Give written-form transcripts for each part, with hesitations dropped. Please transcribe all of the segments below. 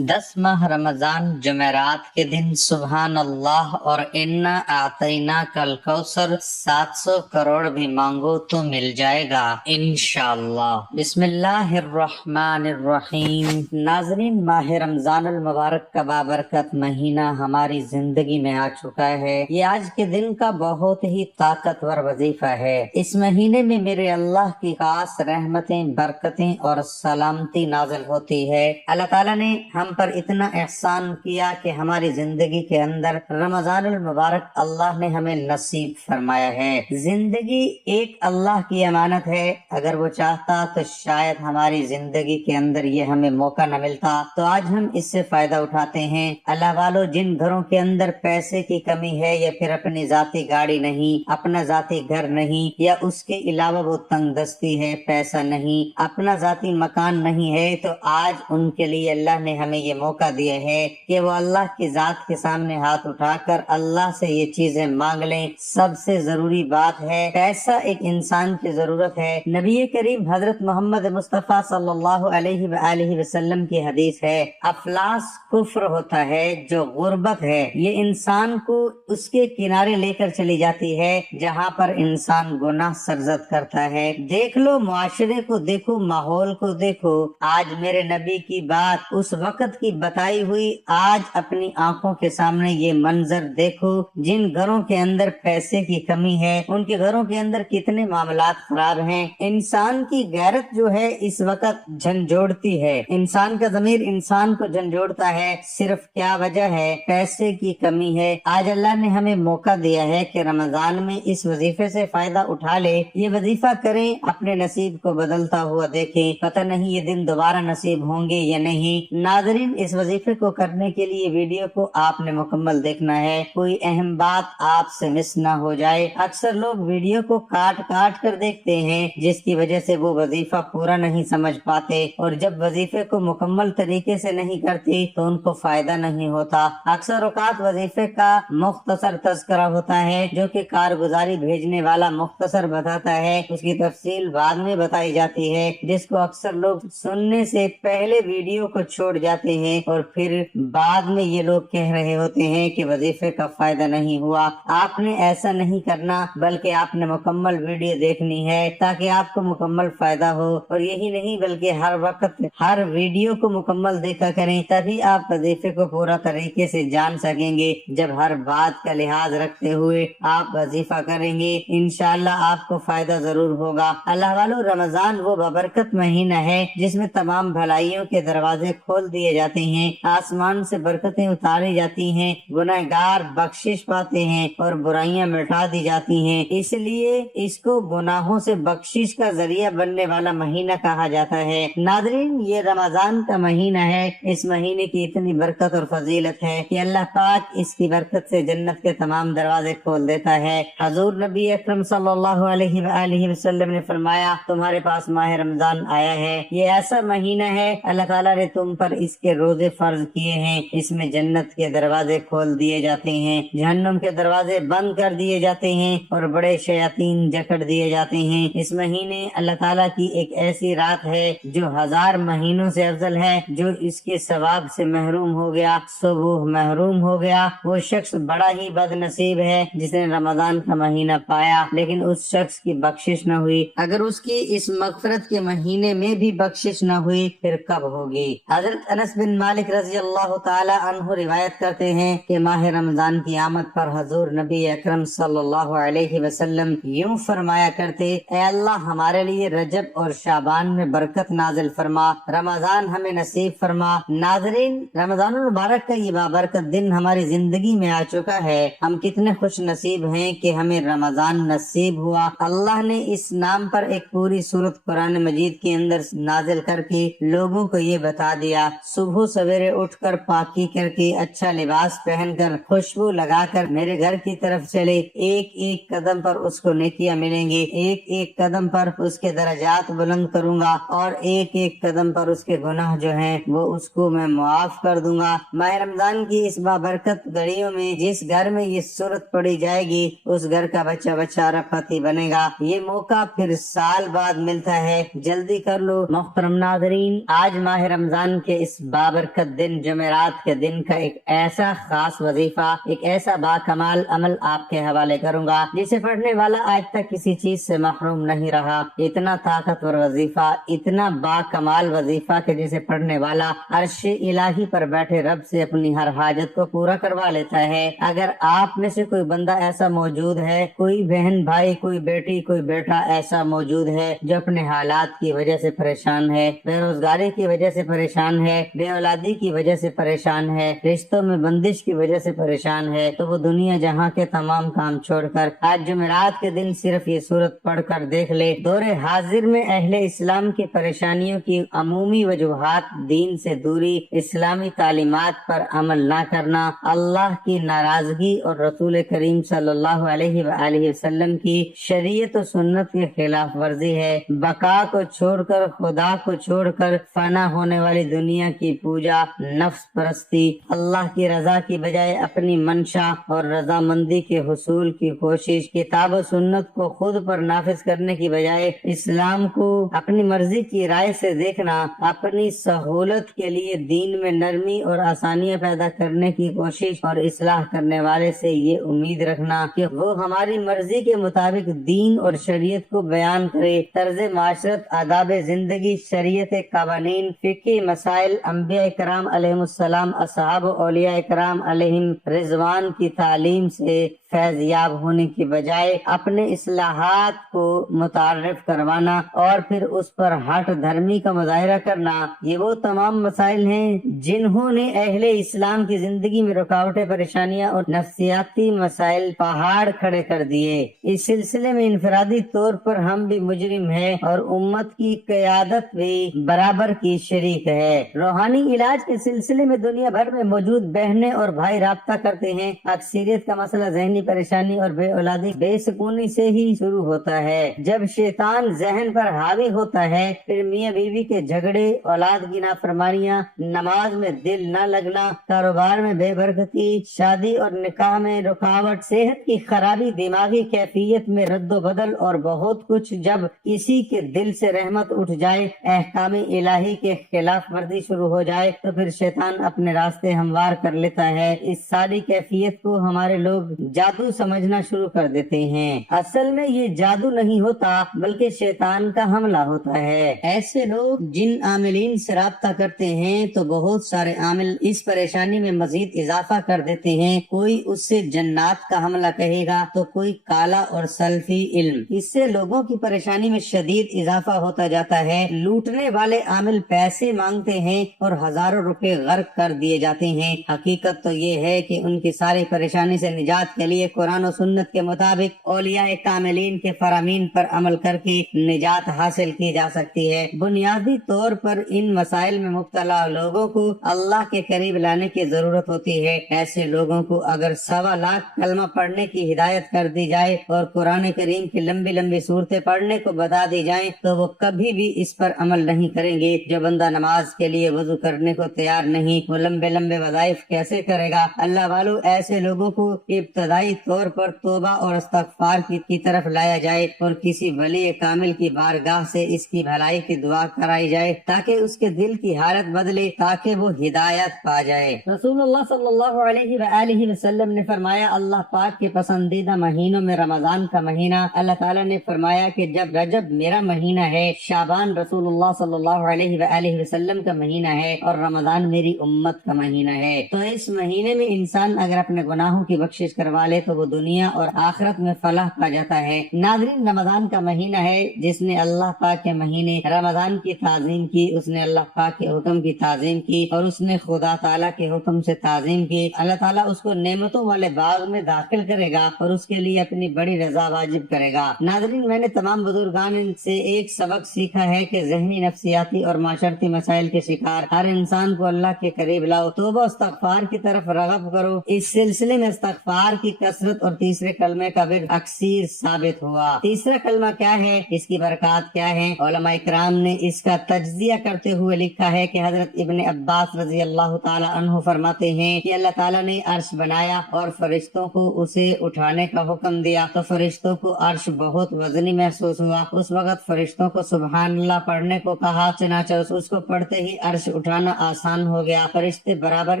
10 माह रमजान जुमेरात के दिन सुबहान अल्लाह और इन्ना आतैना कल कौसर 700 करोड़ भी मांगो तो मिल जाएगा इंशाअल्लाह। बिस्मिल्लाहिर्रहमानिर्रहीम। नाज़रीन, माह रमजानुल मुबारक का बाबरकत महीना हमारी जिंदगी में आ चुका है। ये आज के दिन का बहुत ही ताकतवर वजीफा है। इस महीने में मेरे अल्लाह की खास रहमतें, बरकतें और सलामती नाजिल होती है। अल्लाह ताला ने हम पर इतना एहसान किया कि हमारी जिंदगी के अंदर रमजानुल मुबारक अल्लाह ने हमें नसीब फरमाया है। जिंदगी एक अल्लाह की अमानत है। अगर वो चाहता तो शायद हमारी जिंदगी के अंदर ये हमें मौका न मिलता। तो आज हम इससे फायदा उठाते हैं। अल्लाह वालों, जिन घरों के अंदर पैसे की कमी है या फिर अपनी जाती गाड़ी नहीं, अपना जाती घर नहीं, या उसके अलावा वो तंगदस्ती है, पैसा नहीं, अपना जाती मकान नहीं है, तो आज उनके लिए अल्लाह ने हमें ये मौका दिया है कि वो अल्लाह की जात के सामने हाथ उठाकर अल्लाह से ये चीजें मांग लें। सबसे जरूरी बात है, पैसा एक इंसान की जरूरत है। नबी करीम हजरत मोहम्मद मुस्तफा सल्लल्लाहु अलैहि वसल्लम की हदीस है, अफलास कुफ्र होता है जो गुर्बत है, ये इंसान को उसके किनारे लेकर चली जाती है जहाँ पर इंसान गुनाह सरजद करता है। देख लो मुआशरे को, देखो माहौल को, देखो आज मेरे नबी की बात उस वक्त की बताई हुई आज अपनी आंखों के सामने ये मंजर देखो। जिन घरों के अंदर पैसे की कमी है उनके घरों के अंदर कितने मामलात खराब हैं। इंसान की गैरत जो है इस वक्त झंझोड़ती है, इंसान का ज़मीर इंसान को झंझोड़ता है। सिर्फ क्या वजह है? पैसे की कमी है। आज अल्लाह ने हमें मौका दिया है कि रमजान में इस वजीफे से फायदा उठा ले, ये वजीफा करें, अपने नसीब को बदलता हुआ देखें। पता नहीं ये दिन दोबारा नसीब होंगे या नहीं। नाज़रीन, इस वजीफे को करने के लिए वीडियो को आपने मुकम्मल देखना है, कोई अहम बात आपसे मिस ना हो जाए। अक्सर लोग वीडियो को काट काट कर देखते हैं जिसकी वजह से वो वजीफा पूरा नहीं समझ पाते, और जब वजीफे को मुकम्मल तरीके से नहीं करते तो उनको फायदा नहीं होता। अक्सर औकात वजीफे का मुख्तसर तज़किरा होता है जो कि कारगुजारी भेजने वाला मुख्तसर बताता है, उसकी तफसील बाद में बताई जाती है, जिसको अक्सर लोग सुनने से पहले वीडियो को छोड़ जाते हैं और फिर बाद में ये लोग कह रहे होते हैं कि वजीफे का फायदा नहीं हुआ। आपने ऐसा नहीं करना, बल्कि आपने मुकम्मल वीडियो देखनी है ताकि आपको मुकम्मल फायदा हो। और यही नहीं बल्कि हर वक्त हर वीडियो को मुकम्मल देखा करें, तभी आप वजीफे को पूरा तरीके से जान सकेंगे। जब हर बात का लिहाज रखते हुए आप वजीफा करेंगे, इंशाअल्लाह आपको फायदा जरूर होगा। अल्लाह वालों, रमजान वो बबरकत महीना है जिसमें तमाम भलाइयों के दरवाजे खोल दिए जाते हैं, आसमान से बरकतें उतारी जाती हैं, गुनहगार बख्शिश पाते हैं और बुराइयां मिटा दी जाती हैं। इसलिए इसको गुनाहों से बख्शिश का जरिया बनने वाला महीना कहा जाता है। नाज़रीन, ये रमजान का महीना है, इस महीने की इतनी बरकत और फजीलत है कि अल्लाह पाक इसकी बरकत से जन्नत के तमाम दरवाजे खोल देता है। हजूर नबी अकरम सल्लल्लाहु अलैहि वसल्लम ने फरमाया, तुम्हारे पास माह रमजान आया है, ये ऐसा महीना है अल्लाह ताला ने तुम पर इसके रोजे फर्ज किए हैं, इसमें जन्नत के दरवाजे खोल दिए जाते हैं, जहन्नुम के दरवाजे बंद कर दिए जाते हैं और बड़े शयातीन जकड़ दिए जाते हैं। इस महीने अल्लाह ताला की एक ऐसी रात है जो 1000 महीनों से अफजल है। जो इसके सवाब से महरूम हो गया सो वो महरूम हो गया। वो शख्स बड़ा ही बदनसीब है जिसने रमजान का महीना पाया लेकिन उस शख्स की बख्शिश न हुई। अगर उसकी इस मगफरत के महीने में भी बख्शिश न हुई फिर कब होगी? हजरत अनस बिन मालिक रज़ी अल्लाह ताला अन्हु रिवायत करते हैं कि माह रमजान की आमद पर हजूर नबी अकरम सल्लल्लाहु अलैहि वसल्लम यूं फरमाया करते, ऐ अल्लाह, हमारे लिए रजब और शाबान में बरकत नाजिल फरमा, रमजान हमें नसीब फरमा। नाज़रीन, रमजानुल मुबारक का ये बाबरकत दिन हमारी जिंदगी में आ चुका है। हम कितने खुश नसीब हैं कि हमें रमजान नसीब हुआ। अल्लाह ने इस नाम पर एक पूरी सूरत कुरान मजीद के अंदर नाजिल करके लोगों को ये बता दिया, सुबह सवेरे उठकर पाकी करके अच्छा लिबास पहनकर खुशबू लगाकर मेरे घर की तरफ चले, एक एक कदम पर उसको नेकियां मिलेंगे, एक एक कदम पर उसके दर्जात बुलंद करूंगा और एक एक कदम पर उसके गुनाह जो हैं वो उसको मैं मुआफ कर दूंगा। माह रमजान की इस बाबरकत घड़ियों में जिस घर में ये सूरत पड़ी जाएगी उस घर का बच्चा बच्चा अरबपति बनेगा। ये मौका फिर साल बाद मिलता है, जल्दी कर लो। मोहतरम नाज़रीन, आज माह रमजान के इस بابرکت دن جمعرات کے دن کا ایک ایسا خاص وظیفہ، ایک ایسا باکمال عمل آپ کے حوالے کروں گا جسے پڑھنے والا آج تک کسی چیز سے محروم نہیں رہا۔ اتنا طاقتور وظیفہ، اتنا باکمال وظیفہ کہ جسے پڑھنے والا عرش الہی پر بیٹھے رب سے اپنی ہر حاجت کو پورا کروا لیتا ہے۔ اگر آپ میں سے کوئی بندہ ایسا موجود ہے، کوئی بہن بھائی، کوئی بیٹی، کوئی بیٹا ایسا موجود ہے جو اپنے حالات کی وجہ سے پریشان ہے، بے روزگاری کی وجہ سے پریشان ہے، بے اولادی کی وجہ سے پریشان ہے، رشتوں میں بندش کی وجہ سے پریشان ہے، تو وہ دنیا جہاں کے تمام کام چھوڑ کر آج جمعرات کے دن صرف یہ صورت پڑھ کر دیکھ لے۔ دور حاضر میں اہل اسلام کی پریشانیوں کی عمومی وجوہات دین سے دوری، اسلامی تعلیمات پر عمل نہ کرنا، اللہ کی ناراضگی اور رسول کریم صلی اللہ علیہ وآلہ وسلم کی شریعت و سنت کے خلاف ورزی ہے۔ بقا کو چھوڑ کر، خدا کو چھوڑ کر فنا ہونے والی دنیا کی پوجا، نفس پرستی، اللہ کی رضا کی بجائے اپنی منشا اور رضامندی کے حصول کی کوشش، کتاب و سنت کو خود پر نافذ کرنے کی بجائے اسلام کو اپنی مرضی کی رائے سے دیکھنا، اپنی سہولت کے لیے دین میں نرمی اور آسانیاں پیدا کرنے کی کوشش، اور اصلاح کرنے والے سے یہ امید رکھنا کہ وہ ہماری مرضی کے مطابق دین اور شریعت کو بیان کرے۔ طرز معاشرت، آداب زندگی، شریعت قوانین، فقہی مسائل، انبیاء کرام علیہم السلام، اصحاب و اولیاء کرام علیہم رضوان کی تعلیم سے فیض یاب ہونے کی بجائے اپنے اصلاحات کو متعارف کروانا اور پھر اس پر ہٹ دھرمی کا مظاہرہ کرنا، یہ وہ تمام مسائل ہیں جنہوں نے اہل اسلام کی زندگی میں رکاوٹیں، پریشانیاں اور نفسیاتی مسائل پہاڑ کھڑے کر دیے۔ اس سلسلے میں انفرادی طور پر ہم بھی مجرم ہیں اور امت کی قیادت بھی برابر کی شریک ہے۔ روحانی علاج کے سلسلے میں دنیا بھر میں موجود بہنیں اور بھائی رابطہ کرتے ہیں۔ اکثریت کا مسئلہ ذہنی پریشانی اور بے اولادی، بے سکونی سے ہی شروع ہوتا ہے۔ جب شیطان ذہن پر حاوی ہوتا ہے، پھر میاں بیوی کے جھگڑے، اولاد کی نافرمانیاں، نماز میں دل نہ لگنا، کاروبار میں بے برکتی، شادی اور نکاح میں رکاوٹ، صحت کی خرابی، دماغی کیفیت میں رد و بدل اور بہت کچھ۔ جب کسی کے دل سے رحمت اٹھ جائے، احکام الہی کے خلاف ورزی شروع ہو جائے، تو پھر شیطان اپنے راستے ہموار کر لیتا ہے۔ اس ساری کیفیت کو ہمارے لوگ جادو سمجھنا شروع کر دیتے ہیں۔ اصل میں یہ جادو نہیں ہوتا بلکہ شیطان کا حملہ ہوتا ہے۔ ایسے لوگ جن عاملین سے رابطہ کرتے ہیں تو بہت سارے عامل اس پریشانی میں مزید اضافہ کر دیتے ہیں۔ کوئی اس سے جنات کا حملہ کہے گا تو کوئی کالا اور سلفی علم۔ اس سے لوگوں کی پریشانی میں شدید اضافہ ہوتا جاتا ہے۔ لوٹنے والے عامل پیسے مانگتے ہیں اور ہزاروں روپے غرق کر دیے جاتے ہیں۔ حقیقت تو یہ ہے کہ ان کی ساری پریشانی سے نجات کے لیے قرآن و سنت کے مطابق اولیاء کاملین کے فرامین پر عمل کر کے نجات حاصل کی جا سکتی ہے۔ بنیادی طور پر ان مسائل میں مبتلا لوگوں کو اللہ کے قریب لانے کی ضرورت ہوتی ہے۔ ایسے لوگوں کو اگر 1.25 لاکھ کلمہ پڑھنے کی ہدایت کر دی جائے اور قرآن کریم کی لمبی لمبی صورتیں پڑھنے کو بتا دی جائیں تو وہ کبھی بھی اس پر عمل نہیں کریں گے۔ جو بندہ نماز کے لیے وضو کرنے کو تیار نہیں، وہ لمبے لمبے وظائف کیسے کرے گا؟ اللہ والو، ایسے لوگوں کو ابتدائی طور پر توبہ اور استغفار کی طرف لایا جائے اور کسی ولی کامل کی بارگاہ سے اس کی بھلائی کی دعا کرائی جائے تاکہ اس کے دل کی حالت بدلے، تاکہ وہ ہدایت پا جائے۔ رسول اللہ صلی اللہ علیہ وآلہ وسلم نے فرمایا، اللہ پاک کے پسندیدہ مہینوں میں رمضان کا مہینہ، اللہ تعالیٰ نے فرمایا کہ جب رجب میرا مہینہ ہے، شعبان رسول اللہ صلی اللہ علیہ وآلہ وسلم کا مہینہ ہے اور رمضان میری امت کا مہینہ ہے۔ تو اس مہینے میں انسان اگر اپنے گناہوں کی بخشش کروا لے تو وہ دنیا اور آخرت میں فلاح پا جاتا ہے۔ ناظرین، رمضان کا مہینہ ہے، جس نے اللہ پاک کے مہینے رمضان کی تعظیم کی، اس نے اللہ پاک کے حکم کی تعظیم کی اور اس نے خدا تعالیٰ کے حکم سے تعظیم کی۔ اللہ تعالیٰ اس کو نعمتوں والے باغ میں داخل کرے گا اور اس کے لیے اپنی بڑی رضا واجب کرے گا۔ ناظرین، میں نے تمام بزرگان سے ایک سبق سیکھا ہے کہ ذہنی، نفسیاتی اور معاشرتی مسائل کے شکار ہر انسان کو اللہ کے قریب لاؤ، توبہ استغفار کی طرف رغب کرو۔ اس سلسلے میں استغفار کی कसरत और तीसरे कलमे का विर्द अक्सीर साबित हुआ। तीसरा कलमा क्या है, इसकी बरकत क्या है? उलमा इकराम ने इसका तज्जिया करते हुए लिखा है कि हजरत इब्ने अब्बास रजी अल्लाह ताला अन्हु फरमाते हैं कि अल्लाह ताला ने अर्श बनाया और फरिश्तों को उसे उठाने का हुक्म दिया तो फरिश्तों को अर्श बहुत वजनी महसूस हुआ। उस वक्त फरिश्तों को सुबहान अल्लाह पढ़ने को कहा, चनाचा उसको पढ़ते ही अर्श उठाना आसान हो गया। फरिश्ते बराबर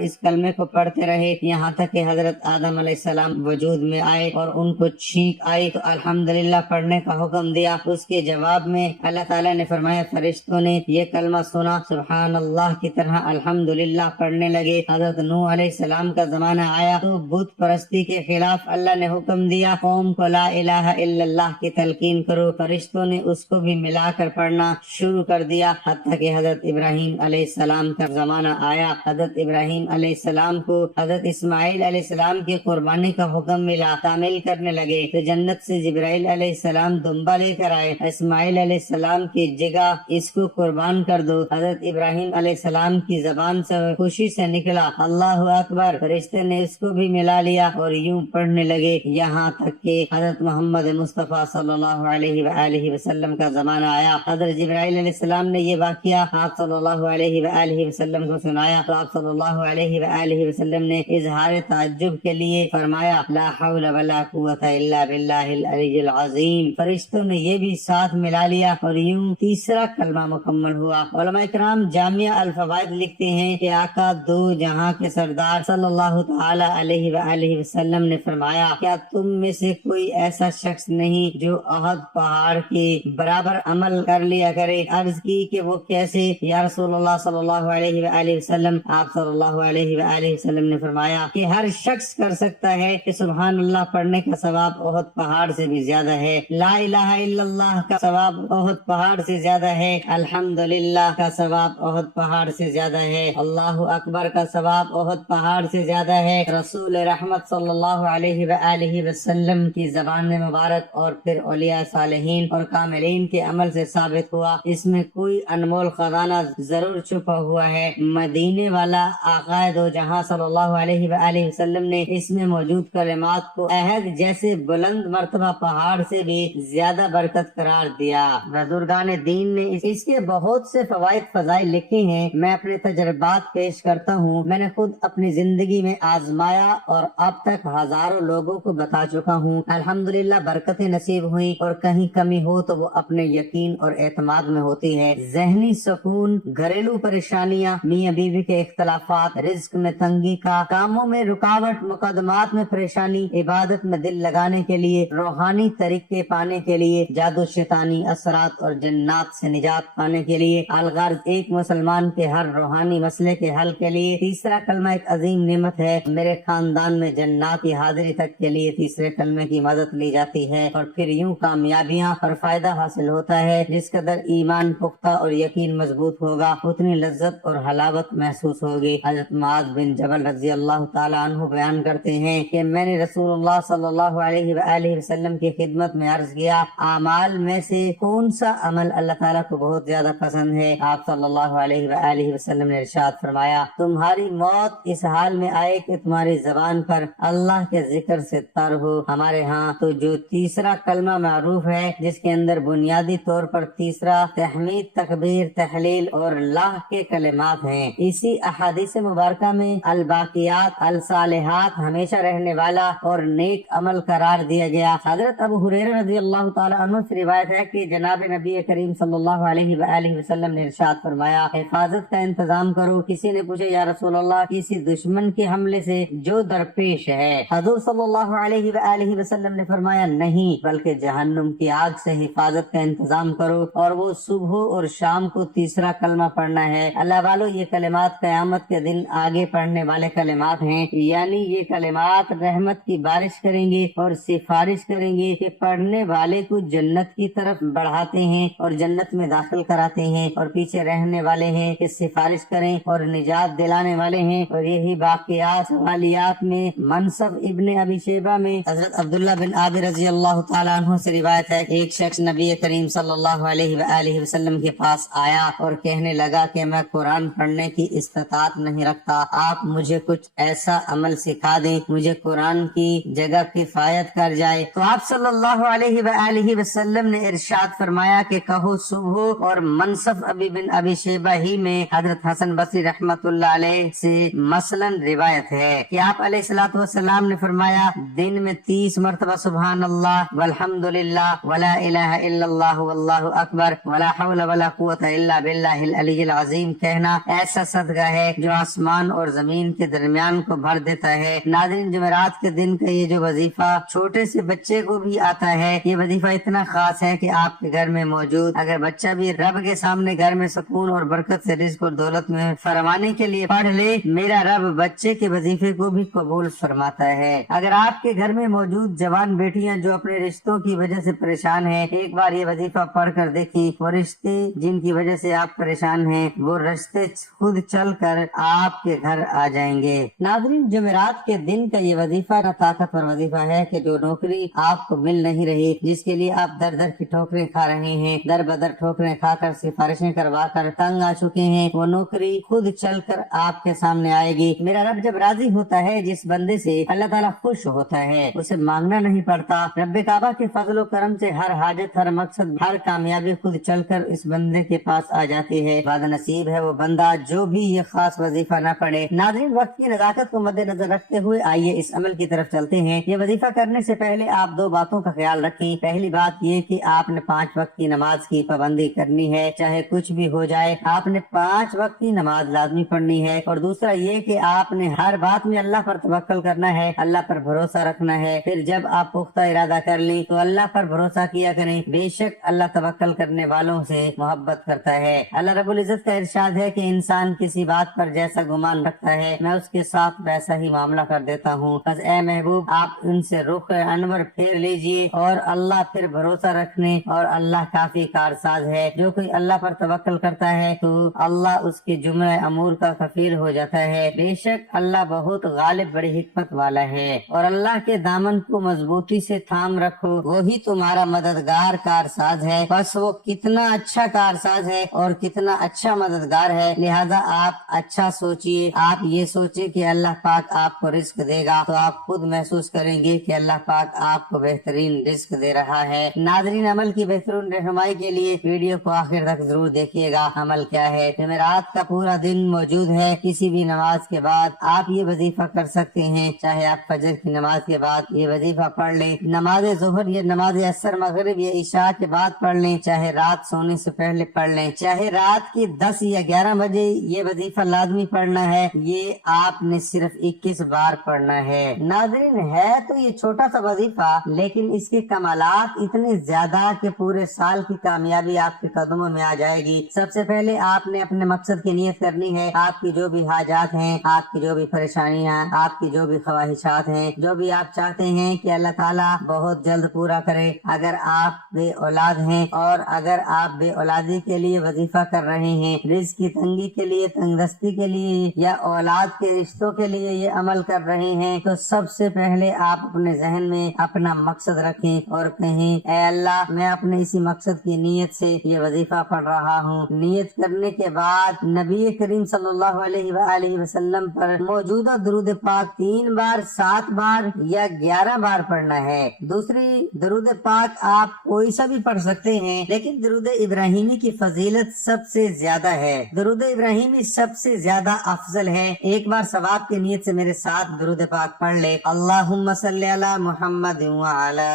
इस कलमे को पढ़ते रहे यहाँ तक कि हजरत आदम अलैहिस्सलाम वजूद में आए और उनको छींक आई तो अल्हम्दुलिल्लाह पढ़ने का हुक्म दिया। उसके जवाब में अल्लाह ताला ने फरमाया, फरिश्तों ने ये कलमा सुना, सुबहान अल्लाह की तरह अल्हम्दुलिल्लाह पढ़ने लगे। हजरत नूह अलैहिस्सलाम का जमाना आया तो बुत परस्ती के खिलाफ अल्लाह ने हुक्म दिया, कौम को ला इलाहा इल्लल्लाह की तलकीन करो। फरिश्तों ने उसको भी मिलाकर पढ़ना शुरू कर दिया। हत्ता कि हजरत इब्राहीम अलैहिस्सलाम का जमाना आया। हजरत इब्राहीम अलैहिस्सलाम को हजरत इस्माइल अलैहिस्सलाम की कुर्बानी का हुक्म मिला, तामील करने लगे तो जन्नत से जिब्राइल अलैहिस्सलाम दुम्बा लेकर आए। इस्माइल अलैहिस्सलाम की जगह इसको कुर्बान कर दो। हजरत इब्राहीम अलैहिस्सलाम की जबान से खुशी से निकला, अल्लाह अकबर। फरिश्ते ने इसको भी मिला लिया और यूं पढ़ने लगे यहाँ तक कि हजरत मोहम्मद मुस्तफ़ा सल्लल्लाहु अलैहि वसल्लम का जमाना आया। हजरत जिब्राइल अलैहिस्सलाम ने ये वाक़या आप सल्लल्लाहु अलैहि वसल्लम को सुनाया तो आप सल्लल्लाहु अलैहि वसल्लम ने इजहार ताज्जुब के लिए फरमाया, ला हौला वला कुव्वता इल्ला बिल्लाहिल अलिय्यिल अज़ीम। फरिश्तों ने ये भी साथ मिला लिया और यूं तीसरा कलमा मुकम्मल हुआ। उलमा इकराम जामिया अल फवाइद लिखते हैं कि आका दो जहां के सरदार सल्लल्लाहु ताला अलैहि वसल्लम ने फरमाया, क्या तुम में से कोई ऐसा शख्स नहीं जो अहद पहाड़ के बराबर अमल कर लिया करे? अर्ज की कि वो कैसे या रसूलुल्लाह सल्लल्लाहु अलैहि वसल्लम? आप सल्लल्लाहु अलैहि वसल्लम ने फरमाया कि हर शख्स कर सकता है कि सुभान अल्लाह पढ़ने का सवाब ओहद पहाड़ से भी ज्यादा है, ला इलाहा इल्लल्लाह का सवाब ओहद पहाड़ से ज्यादा है, अल्हम्दुलिल्लाह का सवाब ओहद पहाड़ से ज्यादा है, अल्लाहु अकबर का सवाब ओहद पहाड़ से ज्यादा है। रसूल रहमत सल्लल्लाहु अलैहि वसल्लम की ज़बान मुबारक और फिर औलिया सालिहीन और कामिलीन के अमल से साबित हुआ। इसमें कोई अनमोल खजाना जरूर छुपा हुआ है। मदीने वाला आकाए दो जहां सल्लल्लाहु अलैहि वसल्लम ने इसमें मौजूद कलिमात को अहद जैसे बुलंद मर्तबा पहाड़ से भी ज्यादा बरकत करार दिया। बुजुर्गान दीन ने इसके बहुत से फवाइद फजाइल लिखे हैं। मैं अपने तजर्बात पेश करता हूँ। मैंने खुद अपनी जिंदगी में आजमाया और अब तक हजारों लोगों को बता चुका हूँ। अल्हम्दुलिल्लाह बरकतें नसीब हुई और कहीं कमी हो तो वो अपने यकीन और एतमाद में होती है। जहनी सुकून, घरेलू परेशानियाँ, मियाँ बीवी के इख्तलाफात, रिज्क में तंगी का, कामों में रुकावट, मुकदमात में परेशानी, इबादत में दिल लगाने के लिए, रूहानी तरीके पाने के लिए, जादू शैतानी असरात और जन्नात से निजात पाने के लिए, अलगर्ज एक मुसलमान के हर रूहानी मसले के हल के लिए। तीसरा कलमा एक अजीम नेमत है। मेरे खानदान में जन्नात की हाजिरी तक के लिए तीसरे कलमे की मदद ली जाती है और फिर यूं कामयाबियां और फायदा हासिल होता है। जिस कदर ईमान पुख्ता और यकीन मजबूत होगा उतनी लज्जत और हलावत महसूस होगी। हजरत मुआज़ बिन जबल रजी अल्लाह ताला अन्हु बयान करते हैं कि मैंने रसूलुल्लाह सल्लल्लाहु अलैहि वसल्लम की खिदमत में अर्ज किया, आमाल में से कौन सा अमल अल्लाह ताला को बहुत ज्यादा पसंद है? आप सल्लल्लाहु अलैहि वसल्लम ने इरशाद फरमाया, तुम्हारी मौत इस हाल में आए कि तुम्हारी जबान पर अल्लाह के जिक्र से तर हो। हमारे यहाँ तो जो तीसरा कलमा मारूफ है जिसके अंदर बुनियादी तौर पर तीसरा तहमीद, तकबीर, तहलील और लाह के कलिमात हैं। इसी अहादीस मुबारका में अल बाकियात अल सालिहात हमेशा रहने वाला और नेक अमल करार दिया गया। हजरत अबू हुरैरा रज़ी अल्लाह ताला अन्हु से रिवायत है कि जनाब नबी करीम सल्लल्लाहु अलैहि वसल्लम ने इरशाद फरमाया, हिफाजत का इंतजाम करो। किसी ने पूछा, या रसूल अल्लाह, किसी दुश्मन के हमले से जो दरपेश है? हजूर सल्लल्लाहु अलैहि वसल्लम ने फरमाया, नहीं, बल्कि जहन्नुम की आग से हिफाजत का इंतजाम करो और वो सुबह और शाम को तीसरा कलमा पढ़ना है। अल्लाह वालों, ये कलिमात क़यामत के दिन आगे पढ़ने वाले कलिमात हैं, यानी ये कलिमात रहमत की बारिश करेंगे और सिफारिश करेंगे कि पढ़ने वाले को जन्नत की तरफ बढ़ाते हैं और जन्नत में दाखिल कराते हैं, और पीछे रहने वाले हैं कि सिफारिश करें और निजात दिलाने वाले हैं। और यही बाक़ियात सवालियात में मनसब इब्ने अबी शैबा में हजरत अब्दुल्ला बिन आबिर रज़ी अल्लाह ताला अन्हु से रिवायत है, एक शख्स नबी करीम सल्लल्लाहु अलैहि वसल्लम के पास आया और कहने लगा कि मैं कुरान पढ़ने की इस्तात नहीं रखता, आप मुझे कुछ ऐसा अमल सिखा दें, मुझे कुरान इंसान की जगह किफायत कर जाए। तो आप सल्लल्लाहु अलैहि वसल्लम ने इरशाद फरमाया कि कहो सुबह और मनसफ अबी बिन अबी शेबा ही में हजरत हसन बसरी रहमतुल्लाह अलैह से मसलन रिवायत है कि आप अलैहिस्सलातु वस्सलाम ने फरमाया दिन में 30 मरतबा सुभान अल्लाह वल्हम्दुलिल्लाह वला इलाहा इल्लल्लाह वल्लाहु अकबर वला हौला वला कुव्वता इल्ला बिल्लाहिल अलीय्यिल अज़ीम कहना ऐसा सदका है जो आसमान और जमीन के दरमियान को भर देता है। नाज़रीन, जुमेरात के दिन का ये जो वजीफा छोटे से बच्चे को भी आता है, ये वजीफा इतना खास है कि आपके घर में मौजूद अगर बच्चा भी रब के सामने घर में सुकून और बरकत से रिज़्क़ और दौलत में फरमाने के लिए पढ़ ले, मेरा रब बच्चे के वजीफे को भी कबूल फरमाता है। अगर आपके घर में मौजूद जवान बेटियां जो अपने रिश्तों की वजह से परेशान है, एक बार ये वजीफा पढ़ कर देखी। वो रिश्ते जिनकी वजह से आप परेशान हैं, वो रिश्ते खुद चल कर आपके घर आ जाएंगे। नाज़रीन, जुमेरात के दिन का ये वजीफा न ताकतवर वजीफा है कि जो नौकरी आपको मिल नहीं रही, जिसके लिए आप दर दर की ठोकरें खा रहे हैं, दर बदर ठोकरें खाकर सिफारिशें करवा कर तंग आ चुके हैं, वो नौकरी खुद चल कर आपके सामने आएगी। मेरा रब जब राजी होता है जिस बंदे से, अल्लाह ताला खुश होता है, उसे मांगना नहीं पड़ता। रब्बे काबा के फजलो करम से हर हाजत, हर मकसद, हर कामयाबी खुद चलकर इस बंदे के पास आ जाती है। बदनसीब है वो बंदा जो भी ये खास वजीफा न पढ़े। नाज़रीन, वक्त की नज़ाकत को मद्देनजर रखते हुए आइए इस अमल की तरफ चलते हैं। ये वजीफा करने से पहले आप दो बातों का ख्याल रखें। पहली बात ये कि आपने 5 वक्त की नमाज की पाबंदी करनी है, चाहे कुछ भी हो जाए, आपने 5 वक्त की नमाज लाजमी पढ़नी है। और दूसरा ये कि आपने हर बात में अल्लाह पर तवक्कल करना है, अल्लाह पर भरोसा रखना है। फिर जब आप पुख्ता इरादा कर लें तो अल्लाह पर भरोसा किया करें, बेशक अल्लाह तवक्कल करने वालों से मोहब्बत करता है। अल्लाह रब्बुल इज्जत का इरशाद है कि इंसान किसी बात पर जैसा गुमान रखता है, मैं उसके साथ वैसा ही मामला कर देता हूँ। बस ए महबूब, आप उनसे रुख अनवर फेर लीजिए और अल्लाह फिर भरोसा रखने, और अल्लाह काफी कारसाज है। जो कोई अल्लाह पर तवक्कल करता है तो अल्लाह उसके जुमले अमूर का कफील हो जाता है। बेशक अल्लाह बहुत गालिब, बड़ी हिकमत वाला है। और अल्लाह के दामन को मजबूती से थाम रखो, वही तुम्हारा मददगार कारसाज है। बस वो कितना अच्छा कारसाज है और कितना अच्छा मददगार है। लिहाजा आप अच्छा सोचिए। आप ये सोचिए कि अल्लाह पाक आपको रिस्क देगा, तो आप खुद महसूस करेंगे कि अल्लाह पाक आपको बेहतरीन रिस्क दे रहा है। नाज़रीन, अमल की बेहतरीन रहनुमाई के लिए वीडियो को आखिर तक जरूर देखिएगा। अमल क्या है? जुमेरात का पूरा दिन मौजूद है। किसी भी नमाज के बाद आप ये वजीफा कर सकते हैं। चाहे आप फजर की नमाज के बाद ये वजीफा पढ़ लें, नमाज ज़ोहर या नमाज असर, मगरिब या इशा के बाद पढ़ लें, चाहे रात सोने से पहले पढ़ लें, चाहे रात की 10 या 11 बजे ये वजीफा लाजमी पढ़ना है। ये आपने सिर्फ 21 बार पढ़ना है। नाज़रीन, है तो ये छोटा सा वजीफा, लेकिन इसके कमालात इतने ज्यादा कि पूरे साल की कामयाबी आपके कदमों में आ जाएगी। सबसे पहले आपने अपने मकसद की नियत करनी है। आपकी जो भी हाजात हैं, आपकी जो भी परेशानियां, आपकी जो भी ख्वाहिशात हैं, जो भी आप चाहते हैं कि अल्लाह ताला बहुत जल्द पूरा करे। अगर आप बे औलाद हैं और अगर आप बे औलादी के लिए वजीफा कर रहे हैं, रिज़्क़ की तंगी के लिए, तंगदस्ती के लिए, या औलाद के रिश्तों के लिए ये अमल कर रहे हैं, तो सबसे पहले आप अपने जहन में अपना मकसद रखें और कहें, ऐ अल्लाह, मैं अपने इसी मकसद की नीयत से ये वजीफा पढ़ रहा हूँ। नियत करने के बाद नबी करीम सल्लल्लाहु अलैहि वसल्लम पर मौजूदा दुरूद पाक 3 बार, 7 बार या 11 बार पढ़ना है। दूसरी, दुरूद पाक आप कोई सा भी पढ़ सकते हैं, लेकिन दुरूद इब्राहिमी की फजीलत सबसे ज्यादा है। दुरूद इब्राहिमी सबसे ज्यादा अफजल है। एक बार सवाब की नीयत से मेरे साथ दुरूद पाक पढ़ ले। अल्लाहुम्मा सल्ली अला मुहम्मद व अला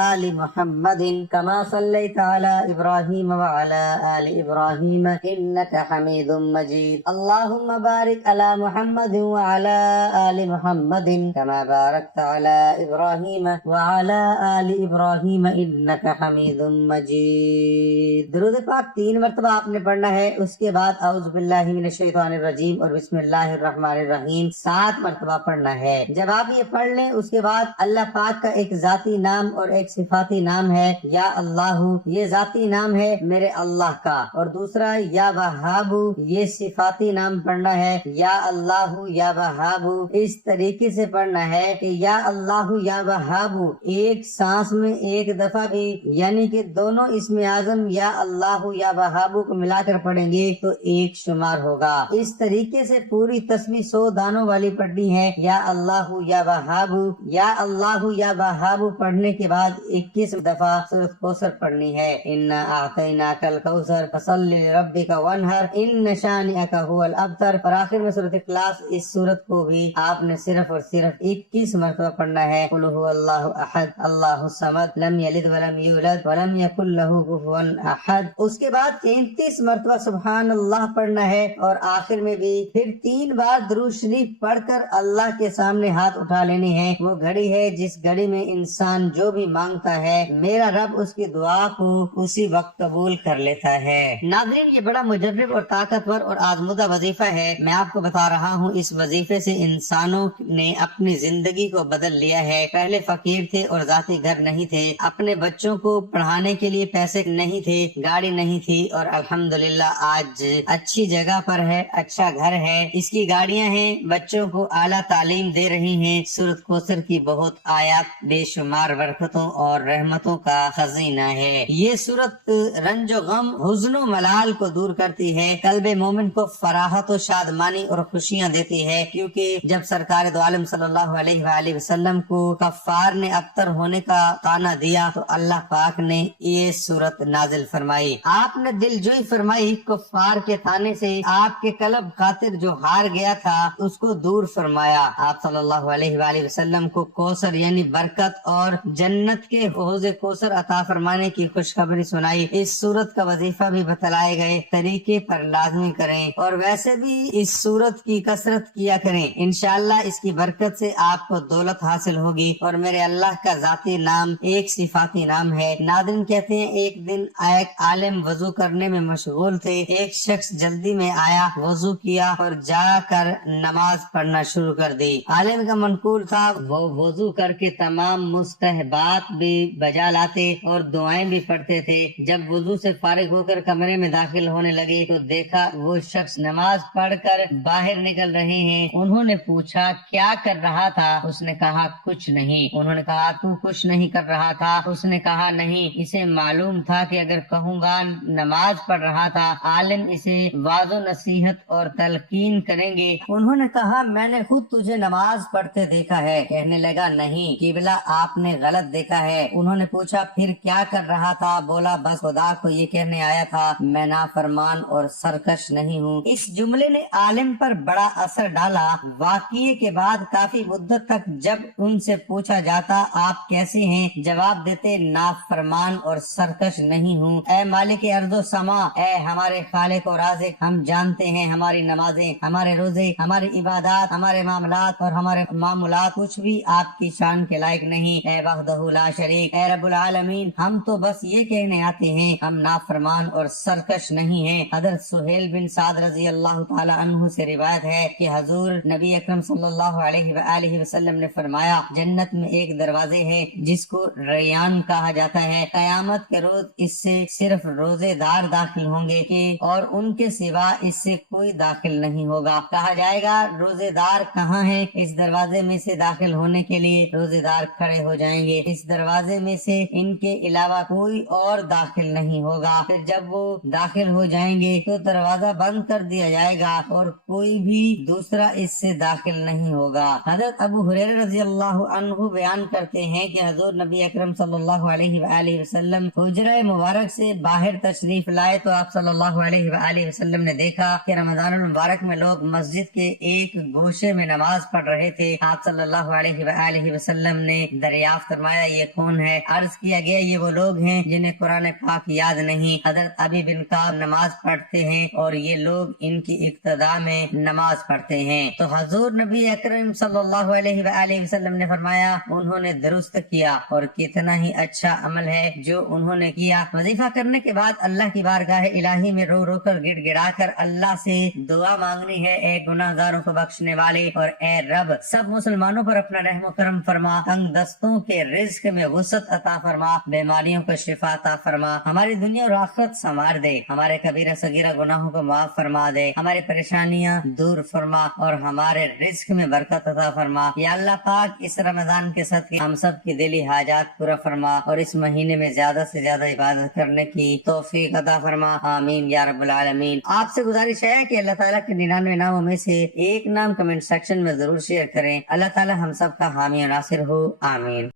आलि मुहम्मदिन कमा सल्लैता अला इब्राहीम व अला आलि इब्राहीम इन्नका हमीदुम मजीद। अल्लाहुम्मा बारिक अला मुहम्मद व अला आलि मुहम्मदिन कमा बारकता अला इब्राहीम व अला आलि इब्राहीम इन्नका हमीदुम मजीद। दुरूद पाक 3 मरतबा आपने पढ़ना है। उसके बाद औज़ु बिल्लाहि मिनश शैतानिर रजीम और बिस्मिल्लाहिर रहमानिर रहीम 7 मरतबा पढ़ना है। जब आप ये पढ़ लें, उसके बाद अल्लाह पाक का एक जाती नाम और एक सिफाती नाम है, या अल्लाहु, ये जाती नाम है मेरे अल्लाह का, और दूसरा या वहाबु, ये सिफाती नाम पढ़ना है, या अल्लाहु या वहाबु। इस तरीके से पढ़ना है कि या अल्लाहु या वहाबु एक सांस में एक दफा भी, यानी कि दोनों इसमें आजम या अल्लाहु या वहाबु को मिलाकर पढ़ेंगे तो 1 शुमार होगा। इस तरीके से पूरी तस्बीह 100 दानों वाली पढ़नी है। या अल्लाह या वहाबू या वहाबू पढ़ने के बाद 21 दफा सूरत कौसर पढ़नी है। इन्ना आतैनाकल कौसर फसल्लि लिरब्बिका वनहर इन्न शानिअका हुवल अबतर। और आखिर में सूरत इखलास, इस सूरत को भी आपने सिर्फ और सिर्फ 21 मरतबा पढ़ना है। कुल हुवल्लाहु अहद अल्लाहु समद लम यलिद वलम यूलद वलम यकुल लहू कुफुवन अहद। उसके बाद 33 मरतबा सुभान अल्लाह पढ़ना है और आखिर में भी फिर 3 बार दुरूद शरीफ पढ़कर अल्लाह के सामने हाथ उठा लेनी है। वो घड़ी है जिस घड़ी में इंसान जो भी मांगता है मेरा रब उसकी दुआ को उसी वक्त कबूल कर लेता है। नाज़रीन, ये बड़ा मुजर्रब और ताकतवर और आजमुदा वजीफा है। मैं आपको बता रहा हूँ, इस वजीफे से इंसानों ने अपनी जिंदगी को बदल लिया है। पहले फकीर थे और जाती घर नहीं थे, अपने बच्चों को पढ़ाने के लिए पैसे नहीं थे, गाड़ी नहीं थी, और अल्हम्दुलिल्लाह आज अच्छी जगह पर है, अच्छा घर है, इसकी गाड़ियाँ हैं, बच्चों को आला तालीम दे रही हैं। सूरत कौसर की बहुत आयत बेशुमार बरकतों और रहमतों का खजीना है। ये सूरत रंजो गम हुज़्नो मलाल को दूर करती है, कल्बे मोमिन को फराहत और शादमानी और खुशियाँ देती है। क्योंकि जब सरकार दो आलम सल्लल्लाहु अलैहि वसल्लम को कफ्फार ने अख्तर होने का ताना दिया तो अल्लाह पाक ने ये सूरत नाजिल फरमाई। आपने दिलजोई फरमाई कफ्फार के ताने से, आपके कल्ब खातिर जो हार गया था उसको दूर फरमाया। आप सल्लल्लाहु अलैहि वसल्लम को कौसर यानी बरकत और जन्नत के हौज़े कौसर अता फरमाने की खुशखबरी सुनाई। इस सूरत का वजीफा भी बतलाए गए तरीके पर लाजमी करें और वैसे भी इस सूरत की कसरत किया करें। इंशाअल्लाह इसकी बरकत से आपको दौलत हासिल होगी। और मेरे अल्लाह का जाती नाम एक सिफाती नाम है। नाज़रीन, कहते हैं एक दिन एक आलिम वजू करने में मशगूल थे। एक शख्स जल्दी में आया, वजू किया और जाकर नमाज पढ़ना शुरू कर दी। आलिम का मनकूल था, वो वजू करके तमाम मुस्तहबात भी बजा लाते और दुआएं भी पढ़ते थे। जब वजू से फारिग होकर कमरे में दाखिल होने लगे तो देखा वो शख्स नमाज पढ़कर बाहर निकल रहे हैं। उन्होंने पूछा क्या कर रहा था? उसने कहा कुछ नहीं। उन्होंने कहा तू कुछ नहीं कर रहा था? उसने कहा नहीं। इसे मालूम था कि अगर कहूँगा नमाज पढ़ रहा था, आलिम इसे वाज़ो नसीहत और तलकीन करेंगे। उन्होंने कहा मैंने खुद तुझे नमाज पढ़ते देखा है। कहने लगा नहीं किबला, आपने गलत देखा है। उन्होंने पूछा फिर क्या कर रहा था? बोला बस खुदा को ये कहने आया था मैं नाफरमान और सरकश नहीं हूँ। इस जुमले ने आलिम पर बड़ा असर डाला। वाक़ये के बाद काफी मुद्दत तक जब उनसे पूछा जाता आप कैसे हैं, जवाब देते नाफरमान और सरकश नहीं हूँ। ऐ मालिक अर्ज़ो समा, ऐ हमारे खालिक और राज़िक, हम जानते हैं हमारी नमाजें, हमारे रोजे, हमारी इबादत, हमारे मामलात और हमारे मामूलात कुछ भी आपकी शान के लायक नहीं। ऐ वहदहु ला शरीक, ऐ रब्बुल आलमीन, हम तो बस ये कहने आते हैं हम नाफरमान और सरकश नहीं हैं। हज़रत सुहेल बिन साद रज़ी अल्लाह ताला अन्हु से रिवायत है कि हजूर नबी अकरम सल्लल्लाहु अलैहि वसल्लम ने फरमाया जन्नत में एक दरवाजे है जिसको रैयान कहा जाता है। कयामत के रोज इससे सिर्फ रोजेदार दाखिल होंगे और उनके सिवा इससे कोई दाखिल नहीं होगा। कहा जाएगा रोजेदार कहाँ है? इस दरवाजे में से दाखिल होने के लिए रोजेदार खड़े हो जाएंगे। इस दरवाजे में से इनके अलावा कोई और दाखिल नहीं होगा। फिर जब वो दाखिल हो जाएंगे तो दरवाजा बंद कर दिया जाएगा और कोई भी दूसरा इससे दाखिल नहीं होगा। हज़रत अबू हुरैरा रज़ी अल्लाहु अन्हु बयान करते हैं कि हज़ूर नबी अकरम सल्लल्लाहु अलैहि वसल्लम हुजरा मुबारक से बाहर तशरीफ लाए तो आप सल्लल्लाहु अलैहि वसल्लम ने देखा कि रमजानुल मुबारक में लोग मस्जिद के एक गोशे में नमाज पढ़ रहे थे। आप सल्लल्लाहु अलैहि वसल्लम ने दरियाफ्त फरमाया ये कौन है? अर्ज किया गया ये वो लोग हैं जिन्हें कुरान पाक याद नहीं। हज़रत अबी बिन काब नमाज पढ़ते हैं और ये लोग इनकी इक्तदा में नमाज पढ़ते हैं। तो हजूर नबी अकरम सल्लल्लाहु अलैहि वसल्लम ने फरमाया उन्होंने दुरुस्त किया और कितना ही अच्छा अमल है जो उन्होंने किया। वजीफा करने के बाद अल्लाह की बारगाह इलाही में रो रो कर गिड़गिड़ा कर अल्लाह से दुआ मांगनी है। ए गुनाहगारों को बख्शने वाले और ए रब सब मुसलमानों पर अपना रहम करम फरमा, तंग दस्तों के रिज्क में वसअत अता फरमा, बीमारियों को शिफा अता फरमा, हमारी दुनिया और आखिरत संवार दे, हमारे कबीरा सगीरा गुनाहों को माफ फरमा दे, हमारी परेशानियां दूर फरमा और हमारे रिज्क में बरकत अता फरमा। या अल्लाह पाक इस रमजान के सदके हम सब की दिली हाजात पूरा फरमा और इस महीने में ज्यादा से ज्यादा इबादत करने की तौफीक अता फरमा। आमीन या रब्बुल आलमीन। आपसे गुजारिश है कि अल्लाह ताला के 99 नामों में से एक नाम कमेंट सेक्शन में जरूर शेयर करें। کریں. اللہ تعالی ہم سب کا حامی و ناصر ہو. آمین.